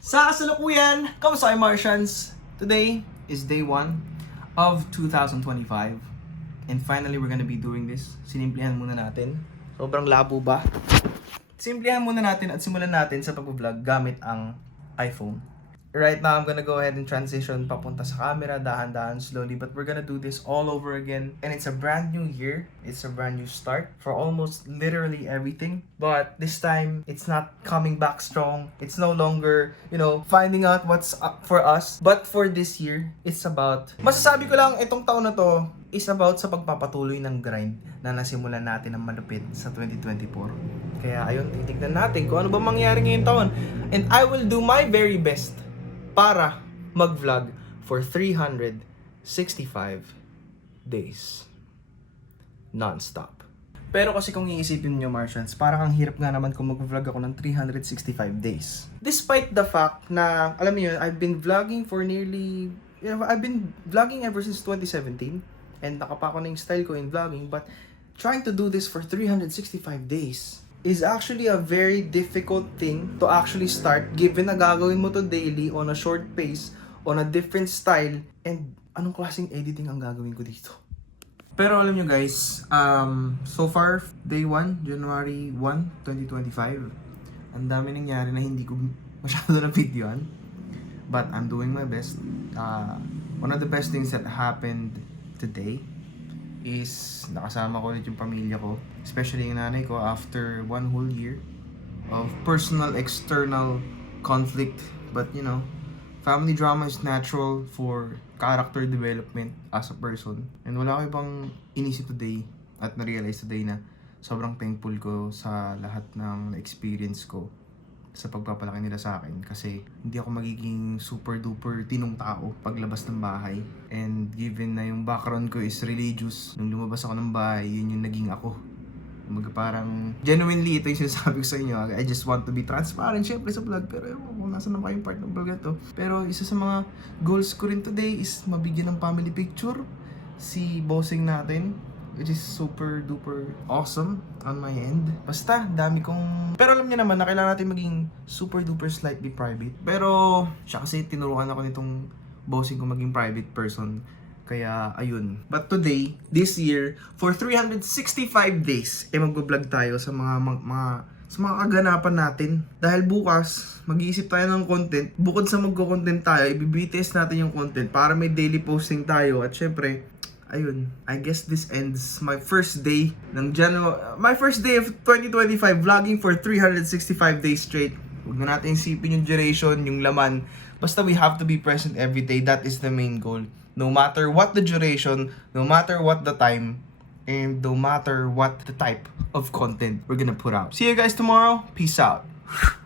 Sa kasalukuyan, kamusta kayo Martians? Today is day 1 of 2025. And finally, we're gonna be doing this. Sinimplihan muna natin. Sobrang labo ba? Simplihan muna natin at simulan natin sa pag-vlog gamit ang iPhone. Right now, I'm gonna go ahead and transition papunta sa camera, dahan-dahan, slowly. But we're gonna do this all over again. And it's a brand new year. It's a brand new start for almost literally everything. But this time, it's not coming back strong. It's no longer, finding out what's up for us. But for this year, it's about... Masasabi ko lang, itong taon na to is about sa pagpapatuloy ng grind na nasimulan natin ng malupit sa 2024. Kaya ayun, titignan natin kung ano ba mangyari ngayong taon. And I will do my very best para mag-vlog for 365 days. Non-stop. Pero kasi kung iisipin nyo, Martians, parang ang hirap nga naman kung mag-vlog ako ng 365 days. Despite the fact na, alam niyo, I've been vlogging ever since 2017. And nakapa ko na yung style ko in vlogging. But trying to do this for 365 days is actually a very difficult thing to actually start, given na gagawin mo to daily on a short pace, on a different style, and anong klaseng editing ang gagawin ko dito. Pero alam nyo guys, so far, day 1, January 1, 2025, ang dami nangyari na hindi ko masyado na videoan, but I'm doing my best. One of the best things that happened today is nakasama ko ulit yung pamilya ko, especially yung nanay ko after 1 whole year of personal external conflict. But family drama is natural for character development as a person. And wala ko ibang inisip today at na-realize today na sobrang thankful ko sa lahat ng experience ko sa pagpapalaki nila sa akin, kasi hindi ako magiging super duper tinong tao paglabas ng bahay. And given na yung background ko is religious, nung lumabas ako ng bahay, yun yung naging ako. Parang genuinely ito yung sinasabi ko sa inyo. I just want to be transparent syempre sa vlog, pero kung nasa na kayong part ng vlog na to. Pero isa sa mga goals ko rin today is mabigyan ng family picture si bossing natin, which is super duper awesome on my end. Basta, dami kong... Pero alam niyo naman na kailangan natin maging super duper slightly private. Pero, siya kasi tinurukan ako nitong bossing ko maging private person. Kaya, ayun. But today, this year, for 365 days, mag-vlog tayo sa mga kaganapan natin. Dahil bukas, mag-iisip tayo ng content. Bukod sa magko-content tayo, i-BTS natin yung content para may daily posting tayo. At syempre, ayun, I guess this ends my first day of 2025 vlogging for 365 days straight. Huwag na natin isipin yung duration, yung laman. Basta we have to be present every day. That is the main goal. No matter what the duration, no matter what the time, and no matter what the type of content we're gonna put out. See you guys tomorrow. Peace out.